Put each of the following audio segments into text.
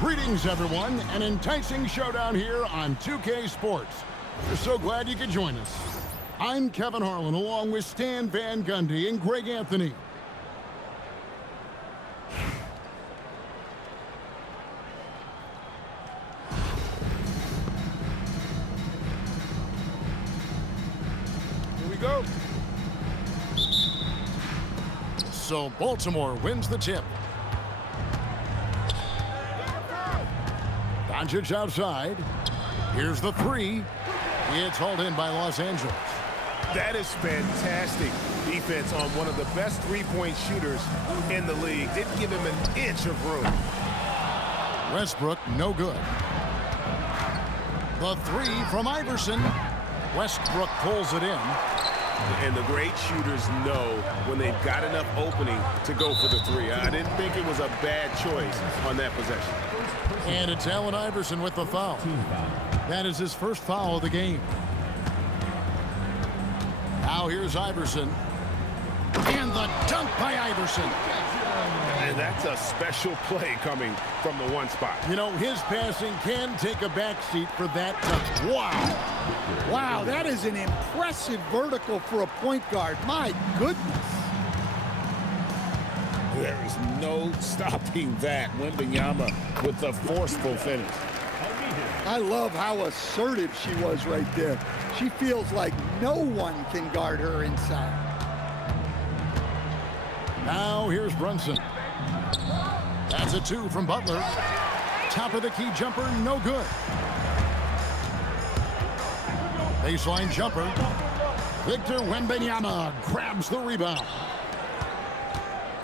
Greetings, everyone. An enticing showdown here on 2K Sports. We're so glad you could join us. I'm Kevin Harlan, along with Stan Van Gundy and Greg Anthony. Here we go. So Baltimore wins the tip. Doncic outside. Here's the three. It's hauled in by Los Angeles. That is fantastic defense on one of the best three-point shooters in the league. Didn't give him an inch of room. Westbrook, no good. The three from Iverson. Westbrook pulls it in. And the great shooters know when they've got enough opening to go for the three. I didn't think it was a bad choice on that possession. And it's Allen Iverson with the foul. That is his first foul of the game. Now here's Iverson. And the dunk by Iverson. And that's a special play coming from the one spot. You know, his passing can take a backseat for that dunk. Wow. Wow, that is an impressive vertical for a point guard. My goodness. There is no stopping that. Wembanyama with the forceful finish. I love how assertive she was right there. She feels like no one can guard her inside. Now here's Brunson. That's a two from Butler. Top of the key jumper, no good. Baseline jumper. Victor Wembanyama grabs the rebound.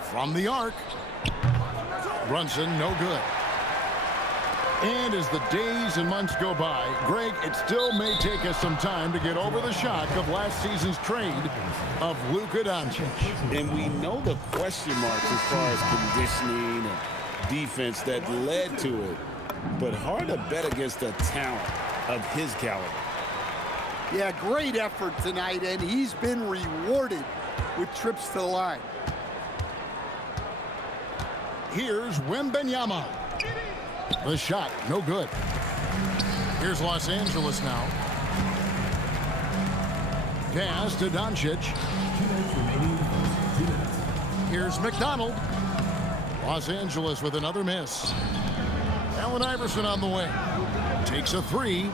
From the arc. Brunson, no good. And as the days and months go by, Greg, it still may take us some time to get over the shock of last season's trade of Luka Doncic. And we know the question marks as far as conditioning and defense that led to it. But hard to bet against the talent of his caliber. Yeah, great effort tonight, and he's been rewarded with trips to the line. Here's Wembanyama. The shot, no good. Here's Los Angeles now. Pass to Doncic. Here's McDonald. Los Angeles with another miss. Allen Iverson on the way. Takes a three.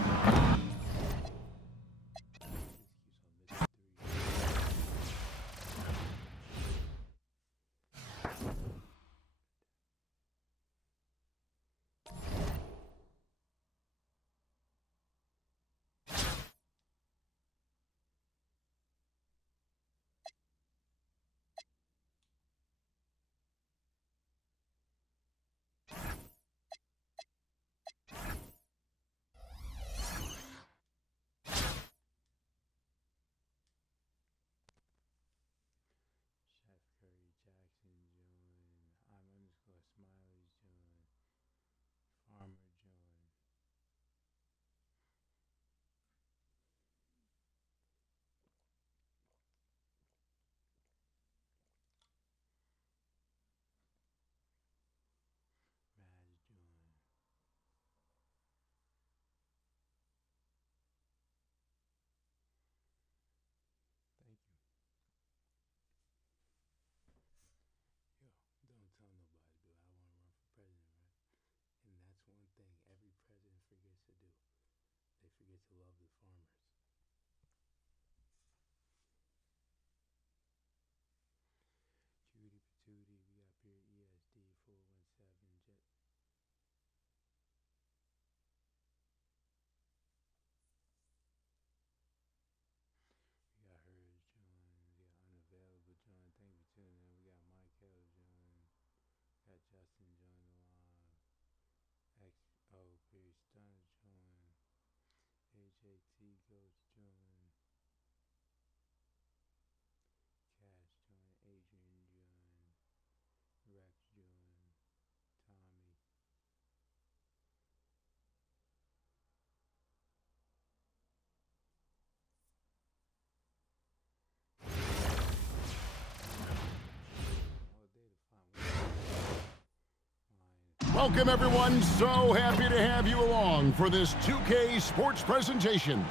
Welcome, everyone. So happy to have you along for this 2K Sports presentation.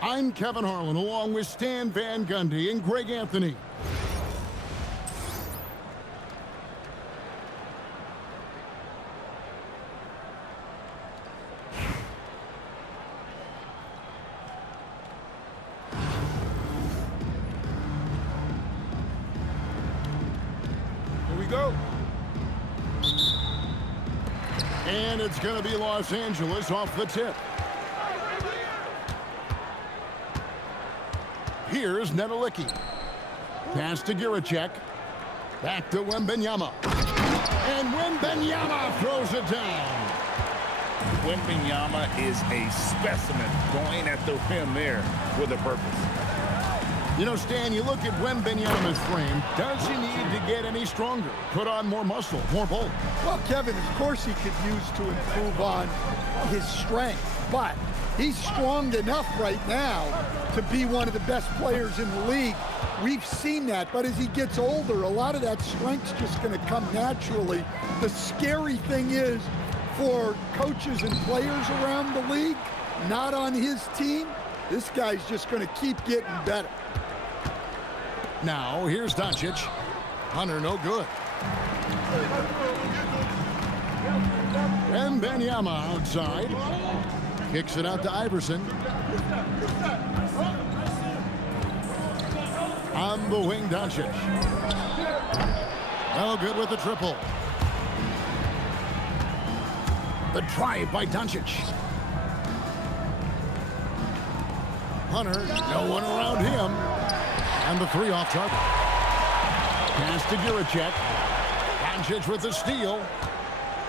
I'm Kevin Harlan, along with Stan Van Gundy and Greg Anthony. Here we go. And it's going to be Los Angeles off the tip. Here's Nedelicki. Pass to Giracek. Back to Wembanyama. And Wembanyama throws it down. Wembanyama is a specimen going at the rim there with a purpose. You know, Stan, you look at Wembanyama's frame. Does he need to get any stronger? Put on more muscle, more bulk? Well, Kevin, of course he could use to improve on his strength, but he's strong enough right now to be one of the best players in the league. We've seen that, but as he gets older, a lot of that strength's just going to come naturally. The scary thing is, for coaches and players around the league, not on his team, this guy's just going to keep getting better. Now, here's Doncic. Hunter, no good. And Wembanyama outside. Kicks it out to Iverson. On the wing, Doncic. No good with the triple. The drive by Doncic. Hunter, no one around him. And the three off target. Pass to Giracek. Doncic with the steal.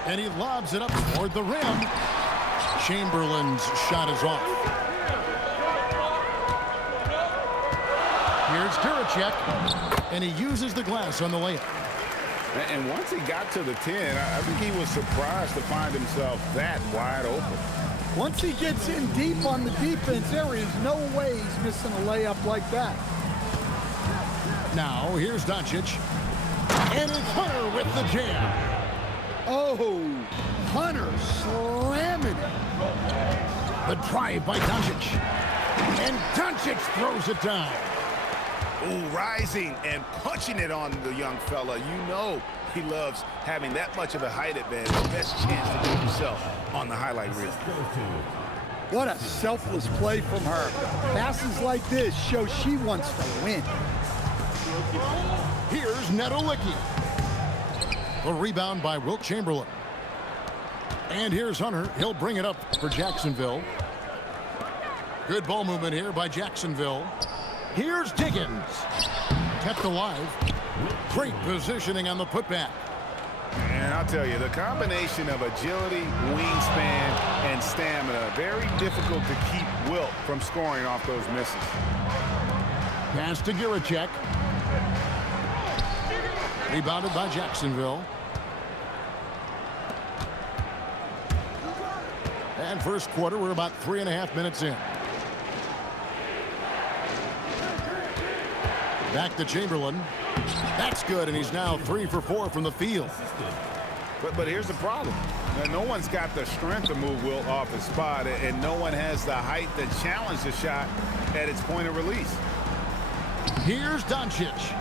And he lobs it up toward the rim. Chamberlain's shot is off. Here's Giracek. And he uses the glass on the layup. And once he got to the 10, I think he was surprised to find himself that wide open. Once he gets in deep on the defense, there is no way he's missing a layup like that. Now, here's Doncic. And it's Hunter with the jam. Oh, Hunter slamming it. The drive by Doncic. And Doncic throws it down. Ooh, rising and punching it on the young fella. You know he loves having that much of a height advantage. Best chance to get himself on the highlight reel. What a selfless play from her. Passes like this show she wants to win. Here's Nedelicki. The rebound by Wilt Chamberlain. And here's Hunter. He'll bring it up for Jacksonville. Good ball movement here by Jacksonville. Here's Diggins. Kept alive. Great positioning on the putback. And I'll tell you, the combination of agility, wingspan, and stamina, very difficult to keep Wilt from scoring off those misses. Pass to Giracek. Rebounded by Jacksonville. And first quarter, we're about 3.5 minutes in. Back to Chamberlain. That's good, and he's now 3 for 4 from the field. But here's the problem. Now, no one's got the strength to move Wilt off his spot, and no one has the height to challenge the shot at its point of release. Here's Doncic.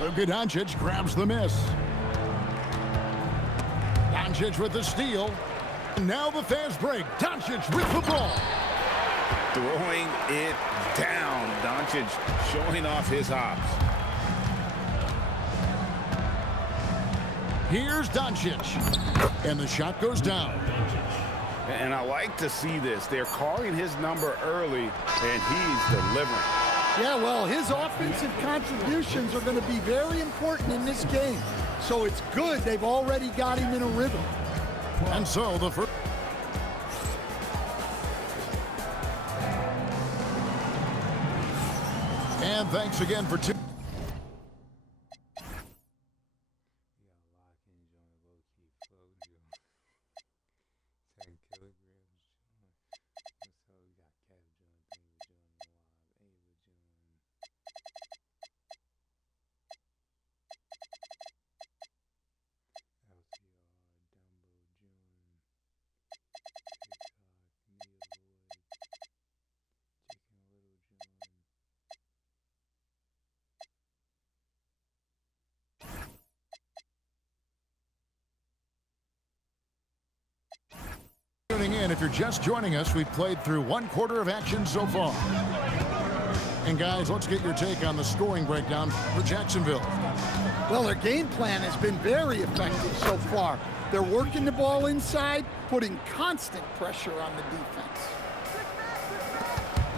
Luka Doncic grabs the miss. Doncic with the steal. Now the fast break. Doncic with the ball. Throwing it down. Doncic showing off his hops. Here's Doncic. And the shot goes down. And I like to see this. They're calling his number early, and he's delivering. Yeah, well, his offensive contributions are going to be very important in this game. So it's good they've already got him in a rhythm. And so the first. And thanks again for tuning. And if you're just joining us, we've played through 1/4 of action so far. And guys, let's get your take on the scoring breakdown for Jacksonville. Well, their game plan has been very effective so far. They're working the ball inside, putting constant pressure on the defense.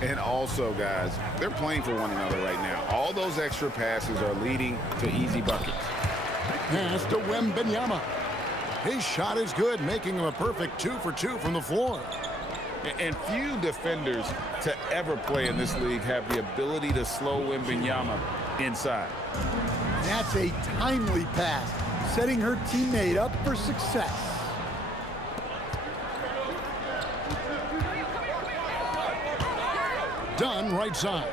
And also, guys, they're playing for one another right now. All those extra passes are leading to easy buckets. Pass to Wembanyama. His shot is good, making him a perfect 2 for 2 from the floor. And few defenders to ever play in this league have the ability to slow Wembanyama inside. That's a timely pass, setting her teammate up for success. Dunn right side.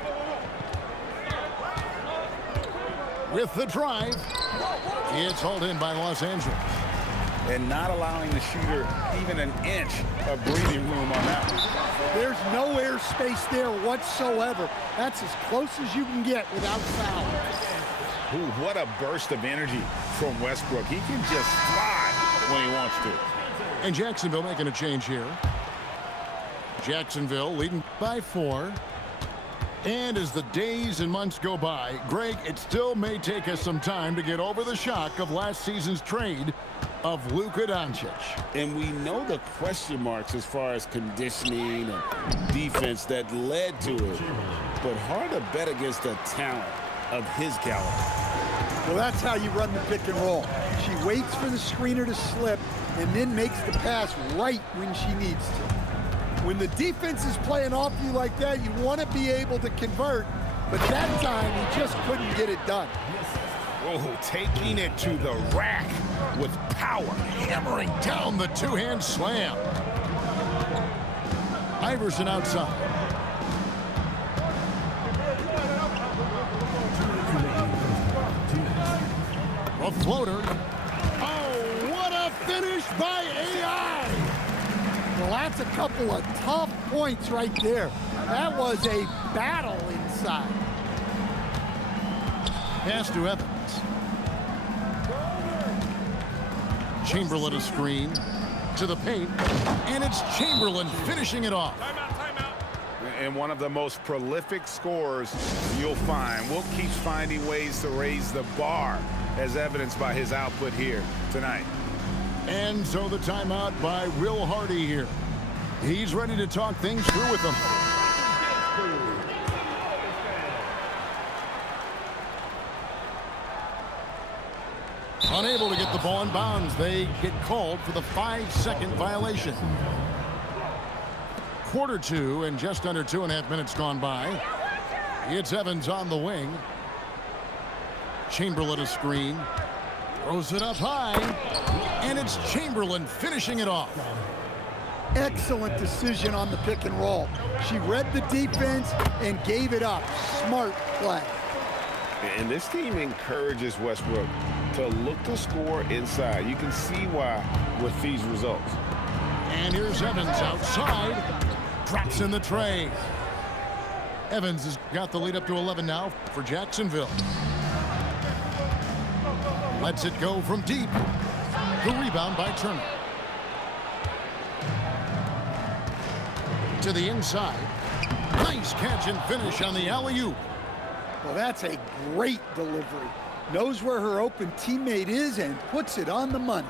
With the drive. It's hauled in by Los Angeles. And not allowing the shooter even an inch of breathing room on that one. There's no air space there whatsoever. That's as close as you can get without foul. Ooh, what a burst of energy from Westbrook. He can just fly when he wants to. And Jacksonville making a change here. Jacksonville leading by 4. And as the days and months go by, Greg, it still may take us some time to get over the shock of last season's trade of Luka Doncic. And we know the question marks as far as conditioning and defense that led to it. But hard to bet against the talent of his caliber. Well, that's how you run the pick and roll. She waits for the screener to slip and then makes the pass right when she needs to. When the defense is playing off you like that, you want to be able to convert, but that time he just couldn't get it done. Oh, taking it to the rack with power. Hammering down the two-hand slam. Iverson outside. A floater. Oh, what a finish by AI! Well, that's a couple of tough points right there. That was a battle inside. Pass to Evans. Chamberlain a screen to the paint, and it's Chamberlain finishing it off. And one of the most prolific scorers you'll find. Wilt keeps finding ways to raise the bar, as evidenced by his output here tonight. And so the timeout by Will Hardy here. He's ready to talk things through with them. Unable to get the ball in bounds. They get called for the 5-second violation. Quarter 2 and just under 2.5 minutes gone by. It's Evans on the wing. Chamberlain a screen. Throws it up high. And it's Chamberlain finishing it off. Excellent decision on the pick and roll. She read the defense and gave it up. Smart play. And this team encourages Westbrook to look to score inside. You can see why with these results. And here's Evans outside. Drops in the tray. Evans has got the lead up to 11 now for Jacksonville. Lets it go from deep. The rebound by Turner. To the inside. Nice catch and finish on the alley-oop. Well, that's a great delivery. Knows where her open teammate is and puts it on the money.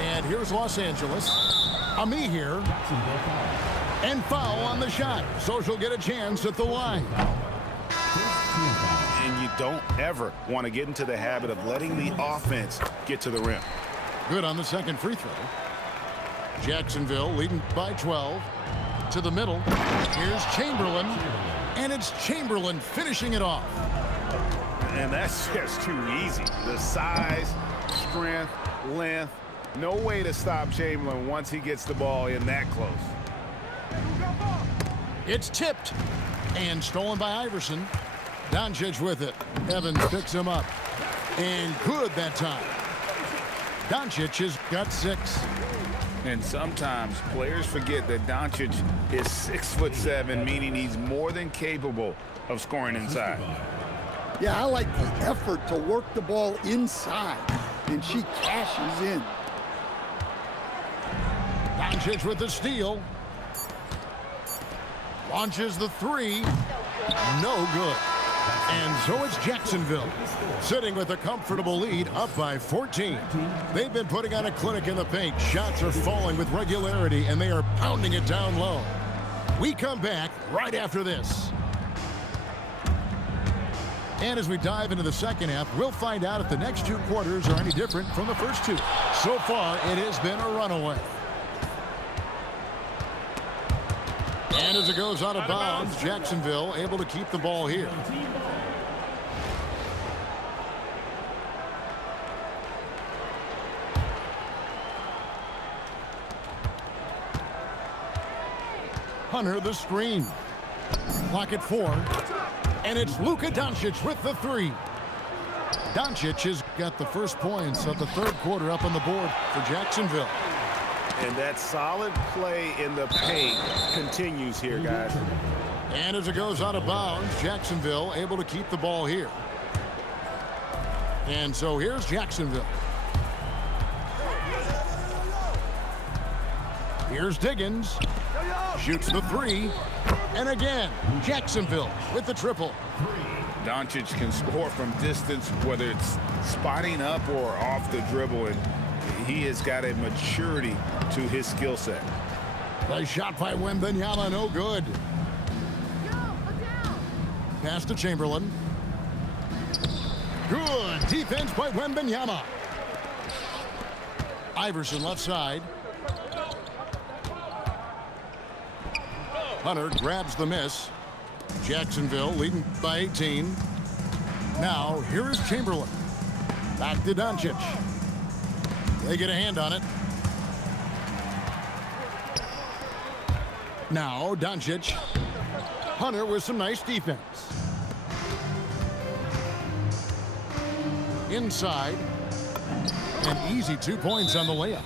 And here's Los Angeles. Ami here. And foul on the shot. So she'll get a chance at the line. And you don't ever want to get into the habit of letting the offense get to the rim. Good on the second free throw. Jacksonville leading by 12. To the middle. Here's Chamberlain. And it's Chamberlain finishing it off. And that's just too easy. The size, strength, length. No way to stop Chamberlain once he gets the ball in that close. It's tipped. And stolen by Iverson. Doncic with it. Evans picks him up. And good that time. Doncic has got 6. And sometimes players forget that Doncic is 6'7", meaning he's more than capable of scoring inside. Yeah, I like the effort to work the ball inside, and she cashes in. Doncic with the steal. Launches the three. No good. And so it's Jacksonville, sitting with a comfortable lead, up by 14. They've been putting on a clinic in the paint. Shots are falling with regularity, and they are pounding it down low. We come back right after this. And as we dive into the second half, we'll find out if the next two quarters are any different from the first two. So far, it has been a runaway. And as it goes out of bounds, Jacksonville able to keep the ball here. Hunter the screen. Clock at 4. And it's Luka Doncic with the three. Doncic has got the first points of the third quarter up on the board for Jacksonville. And that solid play in the paint continues here, guys. And as it goes out of bounds, Jacksonville able to keep the ball here. And so here's Jacksonville. Here's Diggins. Shoots the three. And again, Jacksonville with the triple. Doncic can score from distance, whether it's spotting up or off the dribble, and he has got a maturity to his skill set. Nice shot by Wembanyama, no good. Pass to Chamberlain. Good defense by Wembanyama. Iverson left side. Hunter grabs the miss. Jacksonville leading by 18. Now here is Chamberlain. Back to Doncic. They get a hand on it. Now Doncic. Hunter with some nice defense. Inside. An easy 2 points on the layup.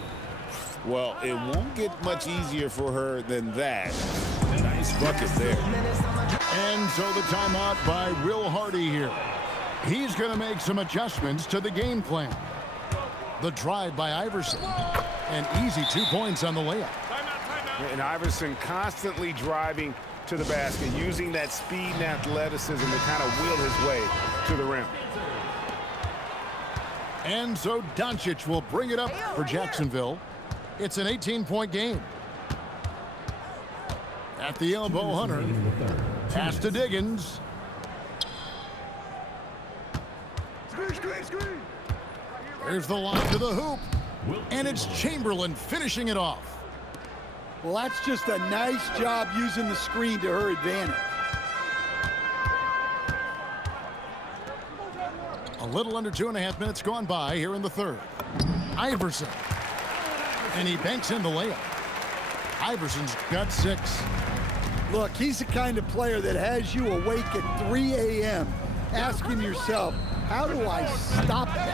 Well, it won't get much easier for her than that. Nice bucket there. And so the timeout by Will Hardy here. He's going to make some adjustments to the game plan. The drive by Iverson. An easy 2 points on the layup. And Iverson constantly driving to the basket, using that speed and athleticism to kind of wheel his way to the rim. And so Doncic will bring it up for Jacksonville. It's an 18-point game. At the elbow, Hunter. Pass to Diggins. There's the line to the hoop. And it's Chamberlain finishing it off. Well, that's just a nice job using the screen to her advantage. A little under 2.5 minutes gone by here in the third. Iverson. And he banks in the layup. Iverson's got 6. Look, he's the kind of player that has you awake at 3 a.m. asking yourself, how do I stop that?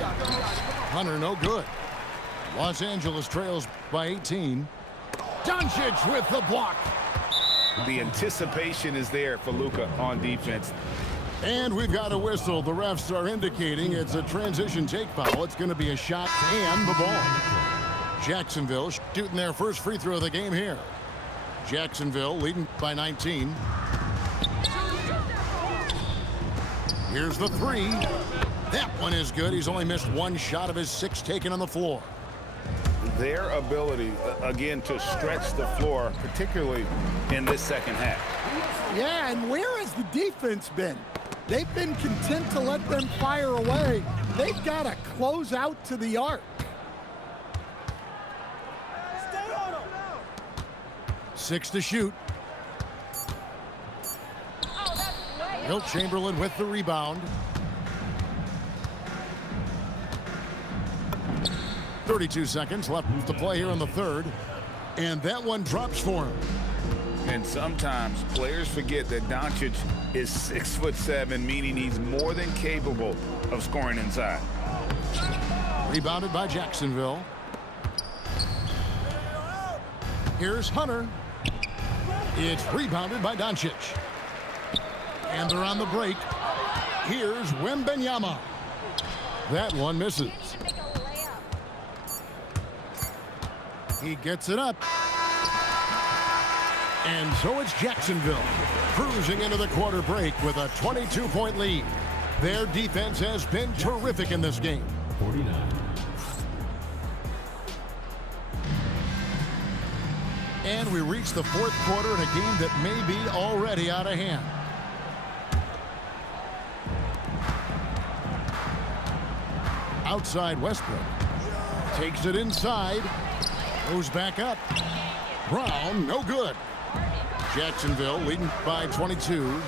Hunter, no good. Los Angeles trails by 18. Doncic with the block. The anticipation is there for Luka on defense. And we've got a whistle. The refs are indicating it's a transition take foul. It's going to be a shot and the ball. Jacksonville shooting their first free throw of the game here. Jacksonville leading by 19. Here's the three. That one is good. He's only missed 1 shot of his 6 taken on the floor. Their ability, again, to stretch the floor, particularly in this second half. Yeah, and where has the defense been? They've been content to let them fire away. They've got to close out to the arc. 6 to shoot. Wilt Chamberlain with the rebound. 32 seconds left to play here in the third. And that one drops for him. And sometimes players forget that Doncic is 6'7", meaning he's more than capable of scoring inside. Rebounded by Jacksonville. Here's Hunter. It's rebounded by Doncic. And they're on the break. Here's Wembanyama. That one misses. He gets it up. And so it's Jacksonville cruising into the quarter break with a 22-point lead. Their defense has been terrific in this game. 49. And we reach the fourth quarter in a game that may be already out of hand. Outside Westbrook. Takes it inside. Goes back up. Brown, no good. Jacksonville leading by 22.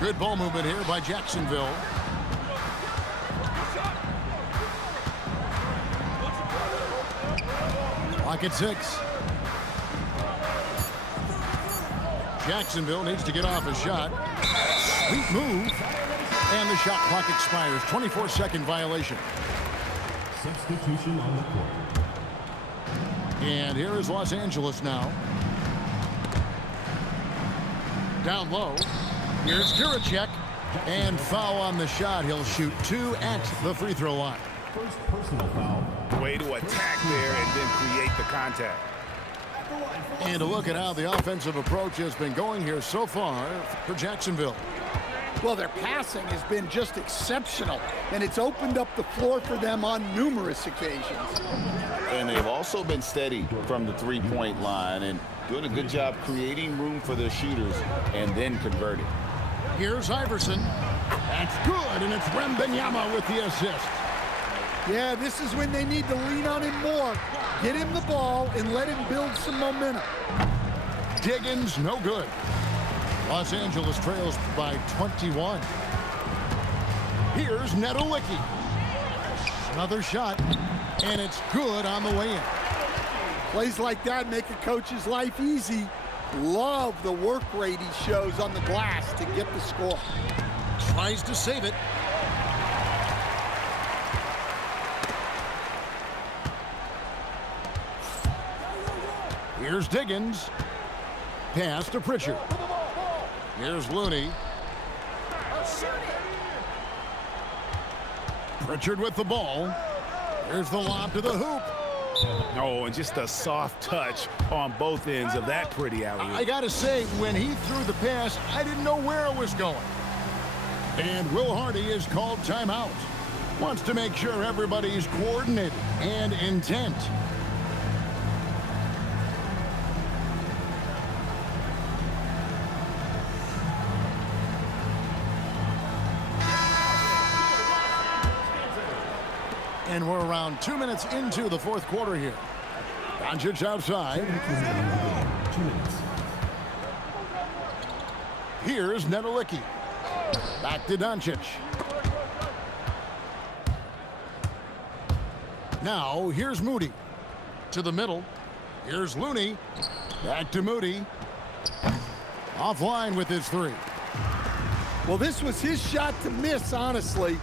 Good ball movement here by Jacksonville. Clock at 6. Jacksonville needs to get off a shot. Sweet move. And the shot clock expires. 24-second violation. Substitution on the court. And here is Los Angeles now. Down low. Here's Jerald. And foul on the shot. He'll shoot 2 at the free throw line. First personal foul. Way to attack there and then create the contact. And to look at how the offensive approach has been going here so far for Jacksonville. Well, their passing has been just exceptional, and it's opened up the floor for them on numerous occasions. And they've also been steady from the three-point line and doing a good job creating room for their shooters and then converting. Here's Iverson. That's good, and it's Wembanyama with the assist. Yeah, this is when they need to lean on him more. Get him the ball and let him build some momentum. Diggins, no good. Los Angeles trails by 21. Here's Nedolicki. Another shot, and it's good on the way in. Plays like that make a coach's life easy. Love the work rate he shows on the glass to get the score. Tries to save it. Here's Diggins. Pass to Pritchard. Here's Looney. Pritchard with the ball. Here's the lob to the hoop. Oh, and just a soft touch on both ends of that pretty alley-oop. I gotta say, when he threw the pass, I didn't know where it was going. And Will Hardy is called timeout. Wants to make sure everybody's coordinated and intent. And we're around 2 minutes into the fourth quarter here. Doncic outside. 2 minutes. Here's Nedolicki. Back to Doncic. Now, here's Moody. To the middle. Here's Looney. Back to Moody. Offline with his 3. Well, this was his shot to miss, honestly.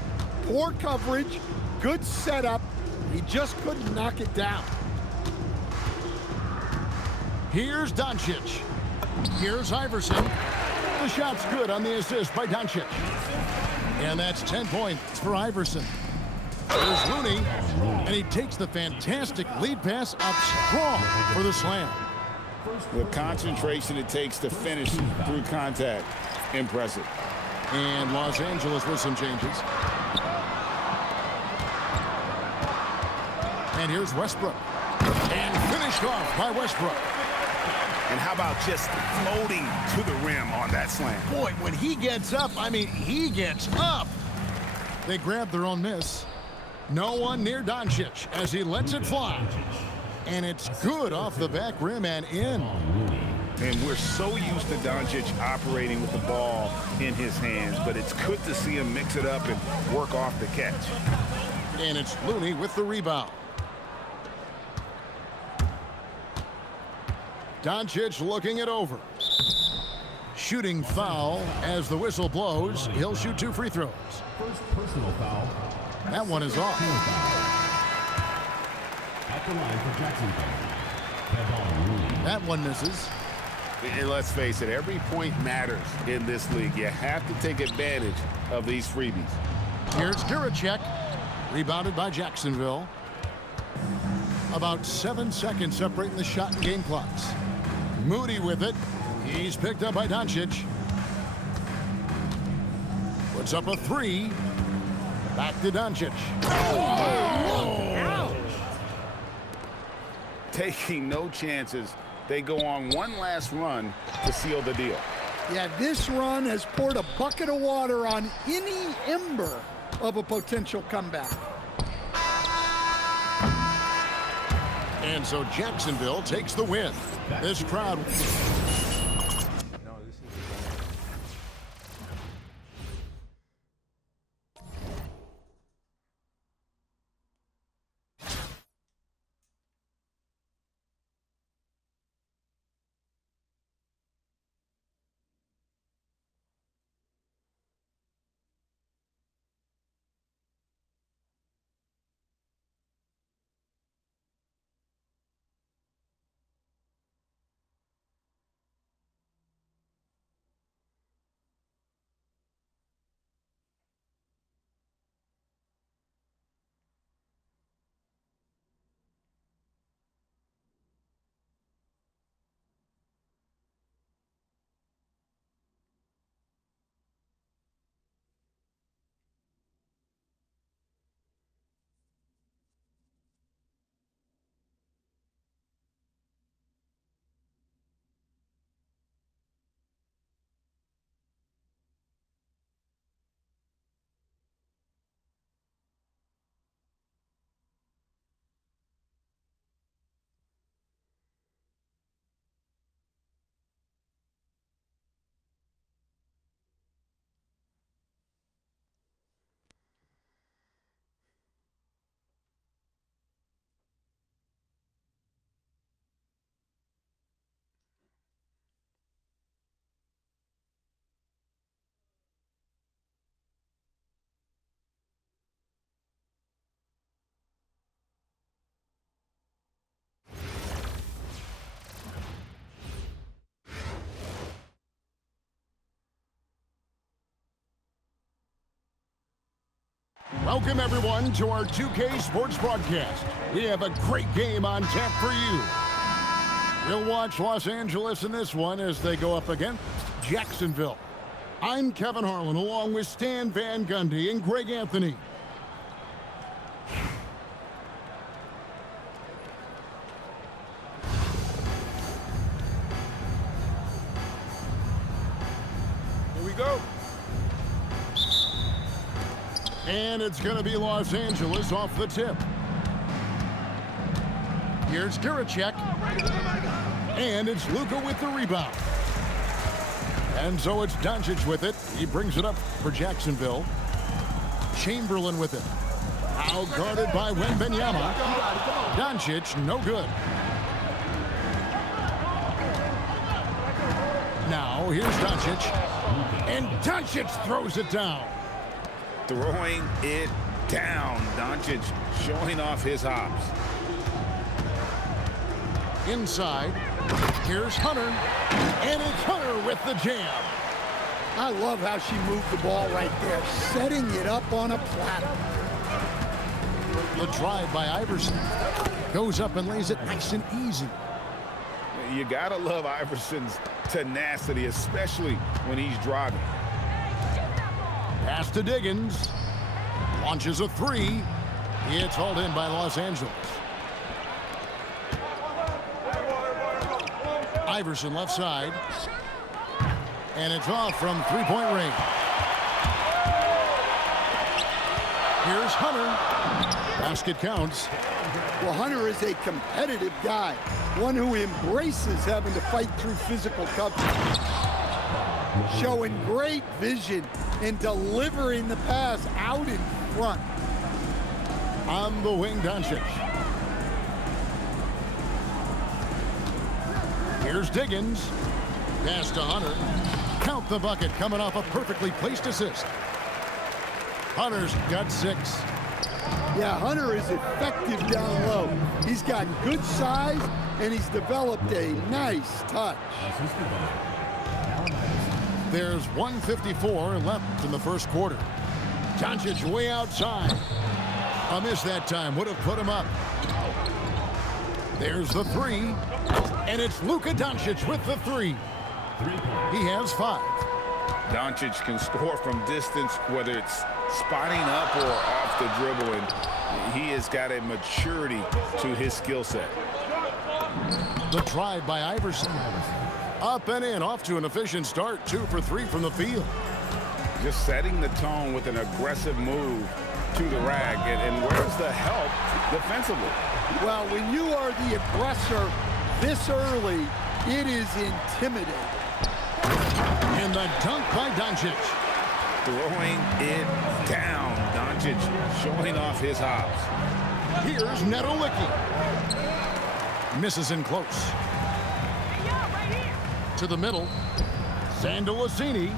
Poor coverage. Good setup. He just couldn't knock it down. Here's Doncic. Here's Iverson. The shot's good on the assist by Doncic. And that's 10 points for Iverson. Here's Looney. And he takes the fantastic lead pass up strong for the slam. The concentration it takes to finish through contact, impressive. And Los Angeles with some changes. And here's Westbrook. And finished off by Westbrook. And how about just floating to the rim on that slam? Boy, when he gets up, I mean, he gets up. They grab their own miss. No one near Doncic as he lets it fly. And it's good off the back rim and in. And we're so used to Doncic operating with the ball in his hands, but it's good to see him mix it up and work off the catch. And it's Looney with the rebound. Doncic looking it over. Shooting foul as the whistle blows. He'll shoot 2 free throws. First personal foul. That one is off. At the line for Jacksonville. Kevon Looney. That one misses. And let's face it, every point matters in this league. You have to take advantage of these freebies. Here's Jerald. Rebounded by Jacksonville. About 7 seconds separating the shot and game clocks. Moody with it. He's picked up by Doncic. Puts up a three. Back to Doncic. Ouch. Taking no chances. They go on one last run to seal the deal. Yeah, this run has poured a bucket of water on any ember of a potential comeback. And so Jacksonville takes the win. This crowd... Welcome, everyone, to our 2K Sports broadcast. We have a great game on tap for you. We'll watch Los Angeles in this one as they go up against Jacksonville. I'm Kevin Harlan, along with Stan Van Gundy and Greg Anthony. Here we go. And it's going to be Los Angeles off the tip. Here's Giracek. And it's Luka with the rebound. And so it's Doncic with it. He brings it up for Jacksonville. Chamberlain with it. Now guarded by Wembanyama. Doncic, no good. Now here's Doncic. And Doncic throws it down. Throwing it down. Doncic showing off his hops. Inside, here's Hunter, and it's Hunter with the jam. I love how she moved the ball right there, setting it up on a platter. The drive by Iverson. Goes up and lays it nice and easy. You gotta love Iverson's tenacity, especially when he's driving. Pass to Diggins. Launches a three. It's hauled in by Los Angeles. Iverson left side. And it's off from three-point range. Here's Hunter. Basket counts. Well, Hunter is a competitive guy, one who embraces having to fight through physical coverage. Showing great vision and delivering the pass out in front. On the wing, Doncic. Here's Diggins. Pass to Hunter. Count the bucket coming off a perfectly placed assist. Hunter's got 6. Yeah, Hunter is effective down low. He's got good size, and he's developed a nice touch. There's 1:54 left in the first quarter. Doncic way outside. A miss that time would have put him up. There's the three. And it's Luka Doncic with the three. He has 5. Doncic can score from distance, whether it's spotting up or off the dribble, and he has got a maturity to his skill set. The drive by Iverson. Up and in, off to an efficient start. 2 for 3 from the field. Just setting the tone with an aggressive move to the rack. And where's the help defensively? Well, when you are the aggressor this early, it is intimidating. And the dunk by Doncic. Throwing it down. Doncic showing off his hops. Here's Nedolicki. Misses in close. To the middle. Sandalacini.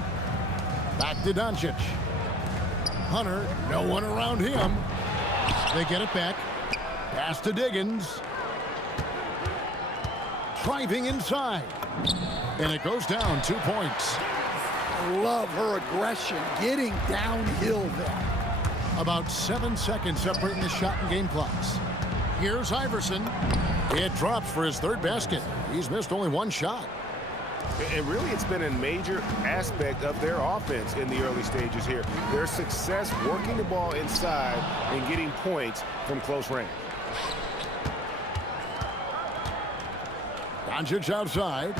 Back to Doncic. Hunter, no one around him. They get it back. Pass to Diggins. Driving inside. And it goes down 2 points. I love her aggression, getting downhill there. About 7 seconds separating the shot and game clocks. Here's Iverson. It drops for his 3rd basket. He's missed only 1 shot. And really, it's been a major aspect of their offense in the early stages here. Their success working the ball inside and getting points from close range. Doncic outside.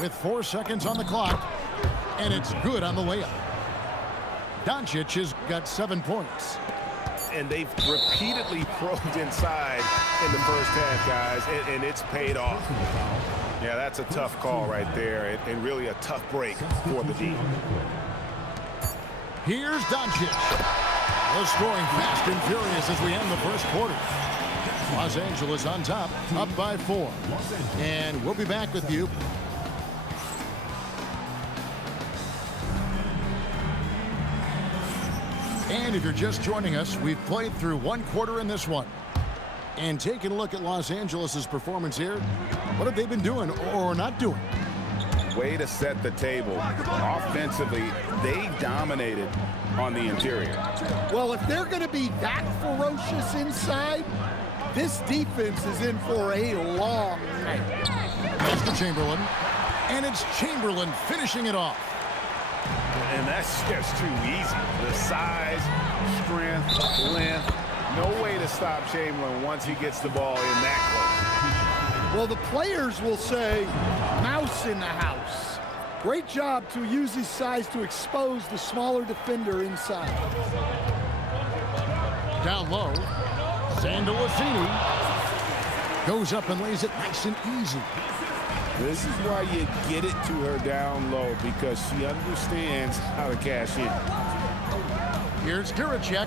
With 4 seconds on the clock. And it's good on the layup. Doncic has got 7 points. And they've repeatedly probed inside in the first half, guys, and it's paid off. Yeah, that's a tough call right there, and really a tough break for the D. Here's Doncic. The scoring fast and furious as we end the first quarter. Los Angeles on top, up by 4. And we'll be back with you. And if you're just joining us, we've played through 1 quarter in this one. And taking a look at Los Angeles' performance here, what have they been doing or not doing? Way to set the table. Offensively, they dominated on the interior. Well, if they're going to be that ferocious inside, this defense is in for a long night. That's to Chamberlain. And it's Chamberlain finishing it off. And that's just too easy. The size, strength, length, no way to stop Chamberlain once he gets the ball in that close. Well, the players will say, mouse in the house. Great job to use his size to expose the smaller defender inside. Down low, Sandalacini goes up and lays it nice and easy. This is why you get it to her down low, because she understands how to cash in. Here's Giracek,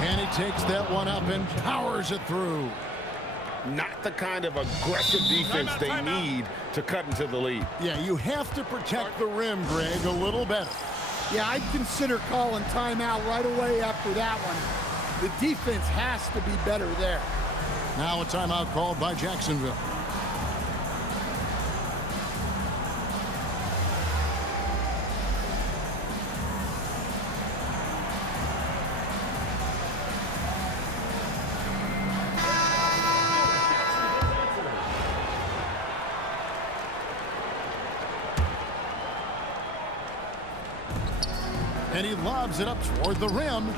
and he takes that one up and powers it through. Not the kind of aggressive defense they need to cut into the lead. Yeah, you have to protect the rim, Greg, a little better. Yeah, I'd consider calling timeout right away after that one. The defense has to be better there. Now a timeout called by Jacksonville. And he lobs it up toward the rim.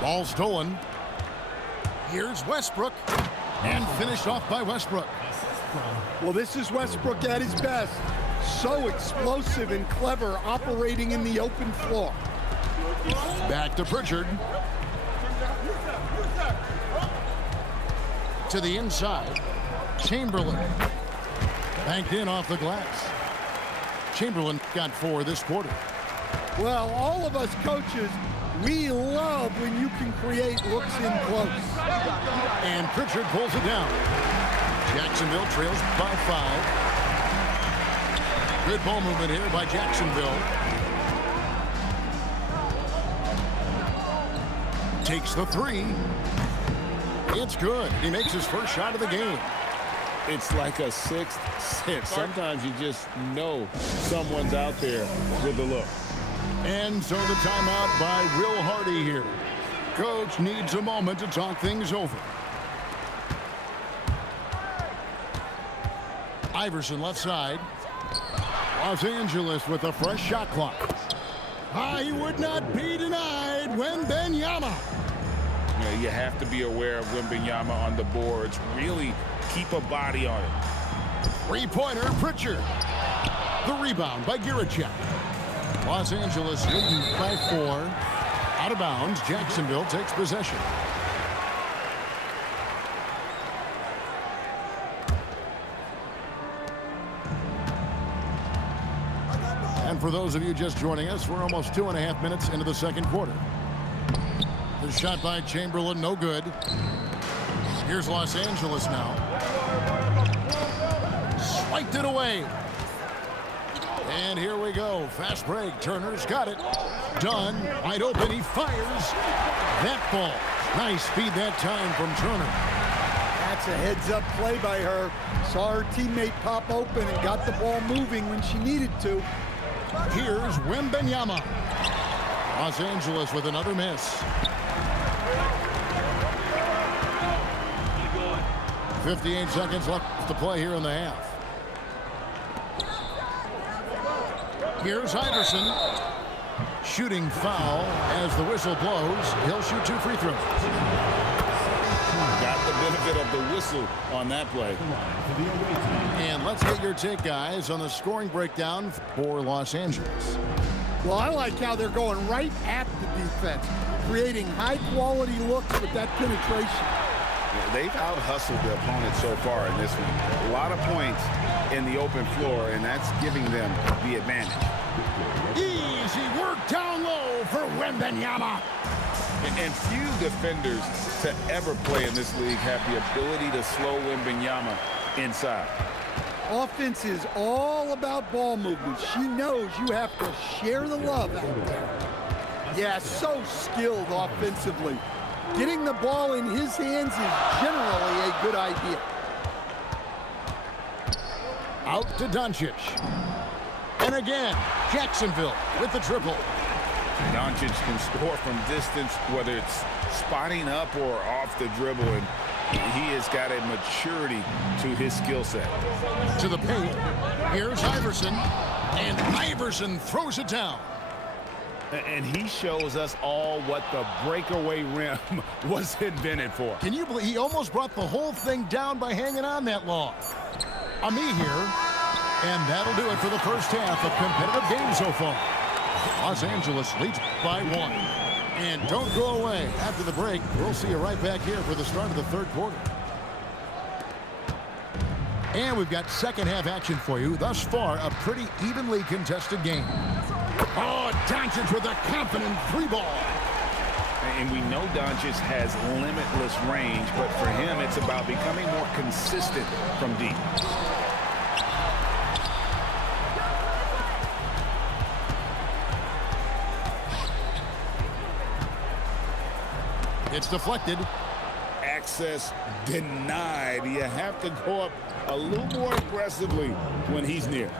Ball stolen. Here's Westbrook. And finished off by Westbrook. Well, this is Westbrook at his best. So explosive and clever, operating in the open floor. Back to Pritchard. To the inside. Chamberlain. Banked in off the glass. Chamberlain got 4 this quarter. Well, all of us coaches, we love when you can create looks in close. And Pritchard pulls it down. Jacksonville trails by 5. Good ball movement here by Jacksonville. Takes the 3. It's good. He makes his first shot of the game. It's like a sixth sense. Sometimes you just know someone's out there with a look. And so the timeout by Will Hardy here. Coach needs a moment to talk things over. Iverson left side. Los Angeles with a fresh shot clock. He would not be denied. Wembanyama. Yeah, you have to be aware of Wembanyama on the boards. Really keep a body on it. Three-pointer, Pritchard. The rebound by Jerald. Los Angeles leading by 4. Out of bounds, Jacksonville takes possession. And for those of you just joining us, we're almost 2.5 minutes into the second quarter. The shot by Chamberlain, no good. Here's Los Angeles now. Swiped it away. And here we go. Fast break. Turner's got it. Dunn, wide open. He fires. That ball. Nice speed that time from Turner. That's a heads-up play by her. Saw her teammate pop open and got the ball moving when she needed to. Here's Wembanyama. Los Angeles with another miss. 58 seconds left to play here in the half. Here's Iverson. Shooting foul as the whistle blows. He'll shoot 2 free throws. Got the benefit of the whistle on that play. And let's get your take, guys, on the scoring breakdown for Los Angeles. Well, I like how they're going right at the defense, creating high-quality looks with that penetration. They've out-hustled the opponent so far in this one. A lot of points in the open floor, and that's giving them the advantage. Easy work down low for Wembanyama. And few defenders to ever play in this league have the ability to slow Wembanyama inside. Offense is all about ball movement. She knows you have to share the love out there. Yeah, so skilled offensively. Getting the ball in his hands is generally a good idea. Out to Doncic. And again, Jacksonville with the triple. Doncic can score from distance, whether it's spotting up or off the dribble, and he has got a maturity to his skill set. To the paint. Here's Iverson. And Iverson throws it down. And he shows us all what the breakaway rim was invented for. Can you believe he almost brought the whole thing down by hanging on that long? Ami here. And that'll do it for the first half of competitive game so far. Los Angeles leads by 1. And don't go away. After the break, we'll see you right back here for the start of the third quarter. And we've got second half action for you. Thus far, a pretty evenly contested game. Oh, Doncic with a confident 3-ball. And we know Doncic has limitless range, but for him, it's about becoming more consistent from deep. It's deflected. Access denied. You have to go up a little more aggressively when he's near.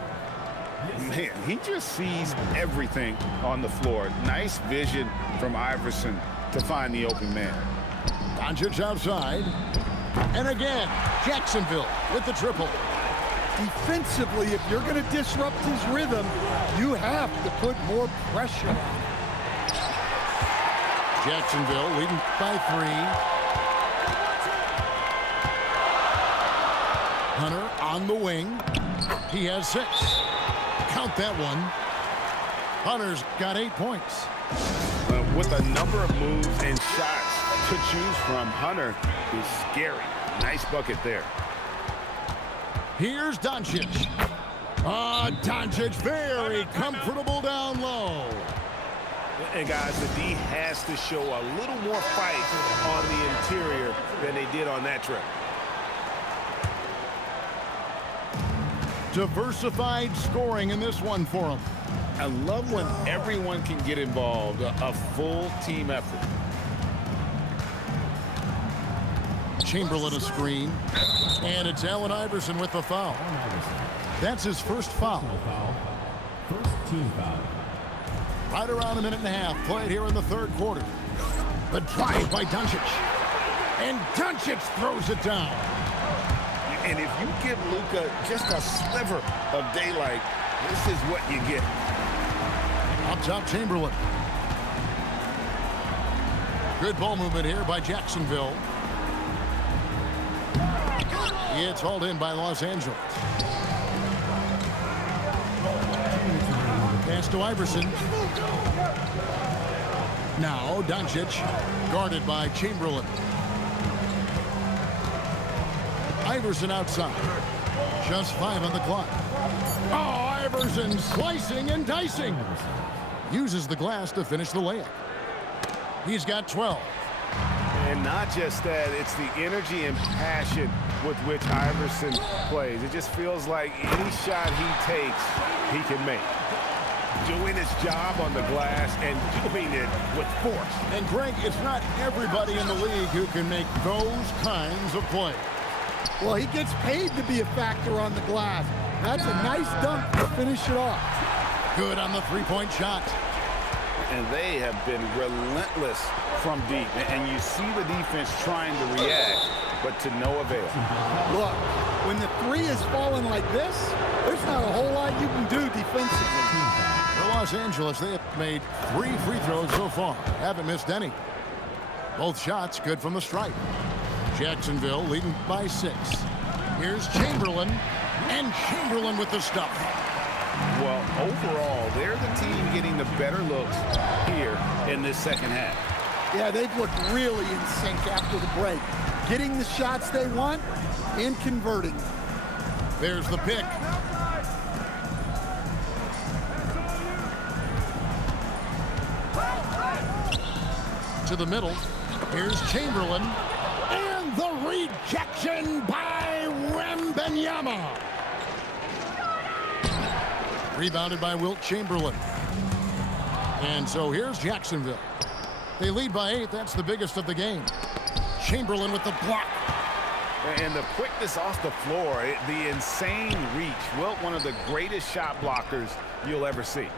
Man, he just sees everything on the floor. Nice vision from Iverson to find the open man. Doncic outside. And again, Jacksonville with the triple. Defensively, if you're going to disrupt his rhythm, you have to put more pressure on him. Jacksonville leading by 3. Hunter on the wing. He has 6. Count that one. Hunter's got 8 points. With a number of moves and shots to choose from, Hunter is scary. Nice bucket there. Here's Doncic. Doncic very comfortable down low. And guys, the D has to show a little more fight on the interior than they did on that trip. Diversified scoring in this one for him. I love when everyone can get involved, a full team effort. Chamberlain a screen. And it's Allen Iverson with the foul. That's his first foul. First team foul. Right around a minute and a half played here in the third quarter. The drive by Doncic. And Doncic throws it down. And if you give Luka just a sliver of daylight, this is what you get. Up top, Chamberlain. Good ball movement here by Jacksonville. It's hauled in by Los Angeles. Pass to Iverson. Now Doncic, guarded by Chamberlain. Iverson outside. Just 5 on the clock. Oh, Iverson slicing and dicing. Uses the glass to finish the layup. He's got 12. And not just that, it's the energy and passion with which Iverson plays. It just feels like any shot he takes, he can make. Doing his job on the glass and doing it with force. And Greg, it's not everybody in the league who can make those kinds of plays. Well, he gets paid to be a factor on the glass. That's a nice dunk to finish it off. Good on the three-point shot. And they have been relentless from deep. And you see the defense trying to react, but to no avail. Look, when the three is falling like this, there's not a whole lot you can do defensively. For Los Angeles, they have made 3 free throws so far. Haven't missed any. Both shots good from the stripe. Jacksonville leading by 6. Here's Chamberlain, and Chamberlain with the stuff. Well, overall, they're the team getting the better looks here in this second half. Yeah, they've looked really in sync after the break. Getting the shots they want and converting. There's the pick. To the middle. Here's Chamberlain. And the rejection by Wembanyama. Rebounded by Wilt Chamberlain. And so here's Jacksonville. They lead by 8. That's the biggest of the game. Chamberlain with the block. And the quickness off the floor, the insane reach. Wilt, one of the greatest shot blockers you'll ever see.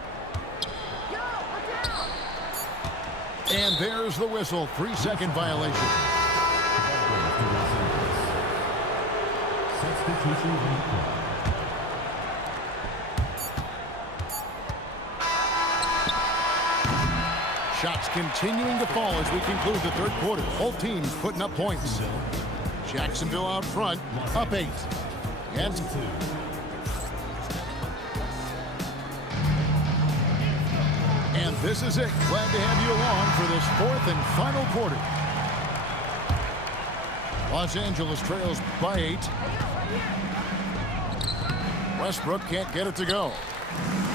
And there's the whistle. 3-second violation. Substitution on the court. Shots continuing to fall as we conclude the third quarter. Both teams putting up points. Jacksonville out front, up 8. And this is it. Glad to have you along for this 4th and final quarter. Los Angeles trails by 8. Westbrook can't get it to go.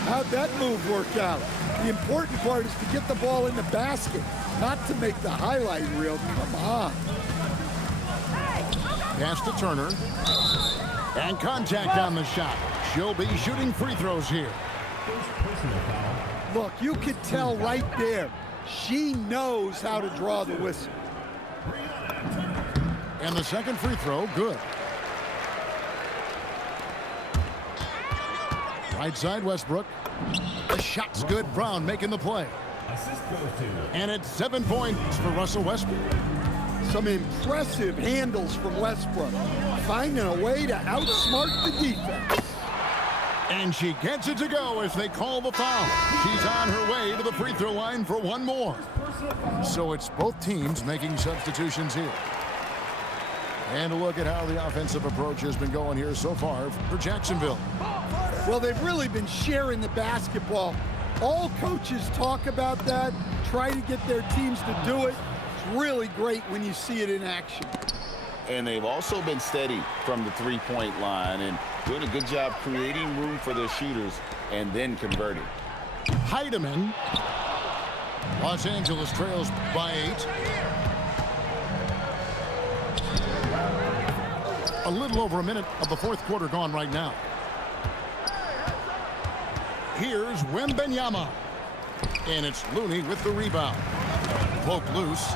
How'd that move work out? The important part is to get the ball in the basket, not to make the highlight reel. Come on. Pass to Turner. And contact on the shot. She'll be shooting free throws here. Look, you could tell right there. She knows how to draw the whistle. And the second free throw, good. Right side, Westbrook. The shot's good. Brown making the play. Assist goes to. And it's 7 points for Russell Westbrook. Some impressive handles from Westbrook. Finding a way to outsmart the defense. And she gets it to go as they call the foul. She's on her way to the free throw line for one more. So it's both teams making substitutions here. And a look at how the offensive approach has been going here so far for Jacksonville. Well, they've really been sharing the basketball. All coaches talk about that, try to get their teams to do it. It's really great when you see it in action. And they've also been steady from the three-point line and doing a good job creating room for their shooters and then converting. Heidemann. Los Angeles trails by 8. A little over a minute of the fourth quarter gone right now. Here's Wembanyama. And it's Looney with the rebound. Poked loose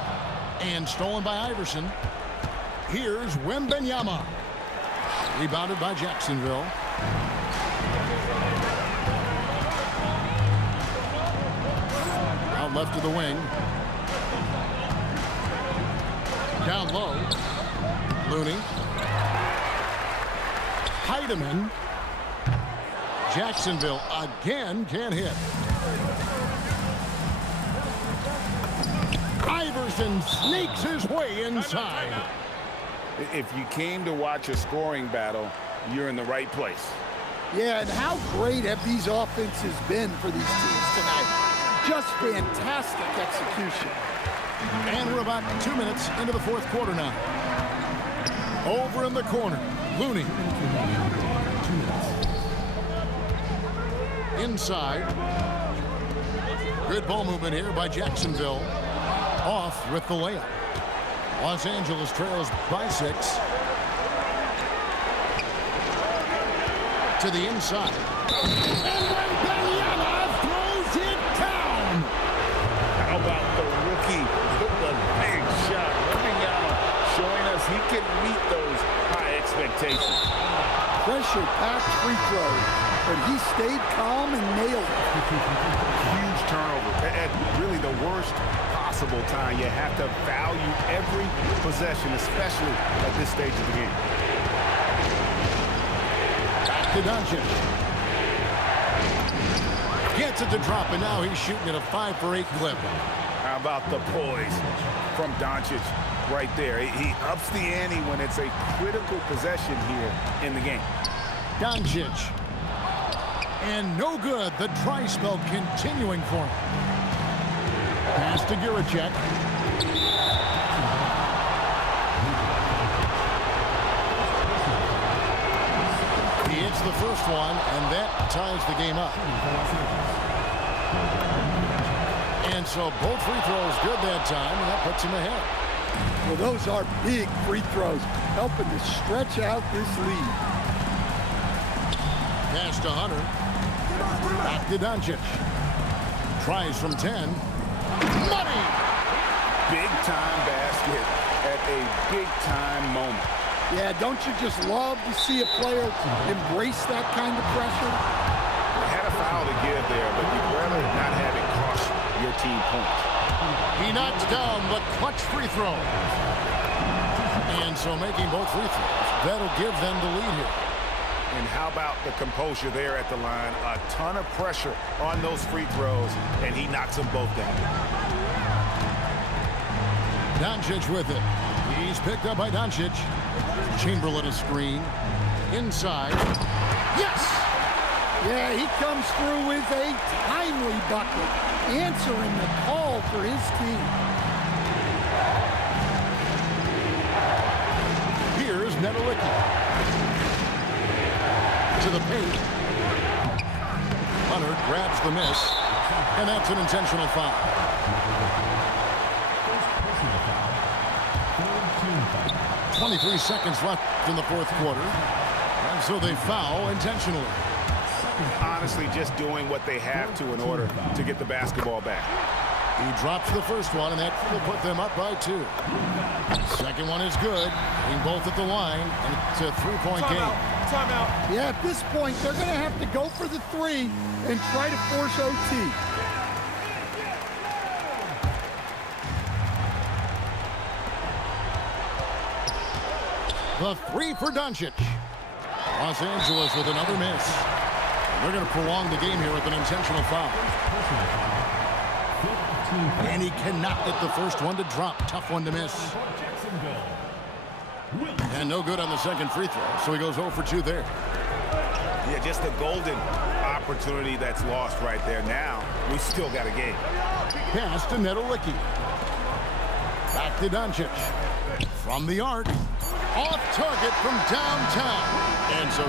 and stolen by Iverson. Here's Wembanyama. Rebounded by Jacksonville. Out left of the wing. Down low. Looney. Heidemann. Jacksonville again can't hit. Iverson sneaks his way inside. If you came to watch a scoring battle, you're in the right place. Yeah, and how great have these offenses been for these teams tonight? Just fantastic execution. And we're about 2 minutes into the fourth quarter now. Over in the corner, Looney. Inside. Good ball movement here by Jacksonville. Off with the layup. Los Angeles trails by 6. To the inside. And Wembanyama throws it down. How about the rookie with a big shot? Wembanyama showing us he can meet those high expectations. Pressure-packed free throw, but he stayed calm and nailed it. Huge turnover at really the worst possible time. You have to value every possession, especially at this stage of the game. Back to Doncic. Gets it to drop, and now he's shooting at a 5 for 8 clip. How about the poise from Doncic right there? He ups the ante when it's a critical possession here in the game. Doncic. And no good. The dry spell continuing for him. Pass to Giracek. He hits the first one, and that ties the game up. And so both free throws good that time, and that puts him ahead. Well, those are big free throws, helping to stretch out this lead. Pass to Hunter. Back to Doncic. Tries from 10. Money! Big-time basket at a big-time moment. Yeah, don't you just love to see a player embrace that kind of pressure? They had a foul to give there, but you'd rather not have it cost your team points. He knocks down the clutch free throw. And so making both free throws, that'll give them the lead here. And how about the composure there at the line? A ton of pressure on those free throws, and he knocks them both down. Doncic with it. He's picked up by Doncic. Chamberlain a screen. Inside. Yes! Yeah, he comes through with a timely bucket, answering the call for his team. Here's Nedelicki. To the paint. Hunter grabs the miss, and that's an intentional foul. 23 seconds left in the fourth quarter, and so they foul intentionally. Honestly, just doing what they have to in order to get the basketball back. He drops the first one, and that will put them up by 2. Second one is good. Being both at the line, and it's a 3-point game. Timeout. Yeah, at this point, they're going to have to go for the 3 and try to force OT. The 3 for Doncic. Los Angeles with another miss. They're going to prolong the game here with an intentional foul. And he cannot get the first one to drop. Tough one to miss. And no good on the second free throw, so he goes 0 for 2 there. Yeah, just a golden opportunity that's lost right there. Now, we still got a game. Pass to Nedelicki. Back to Doncic. From the arc. Off target from downtown. And so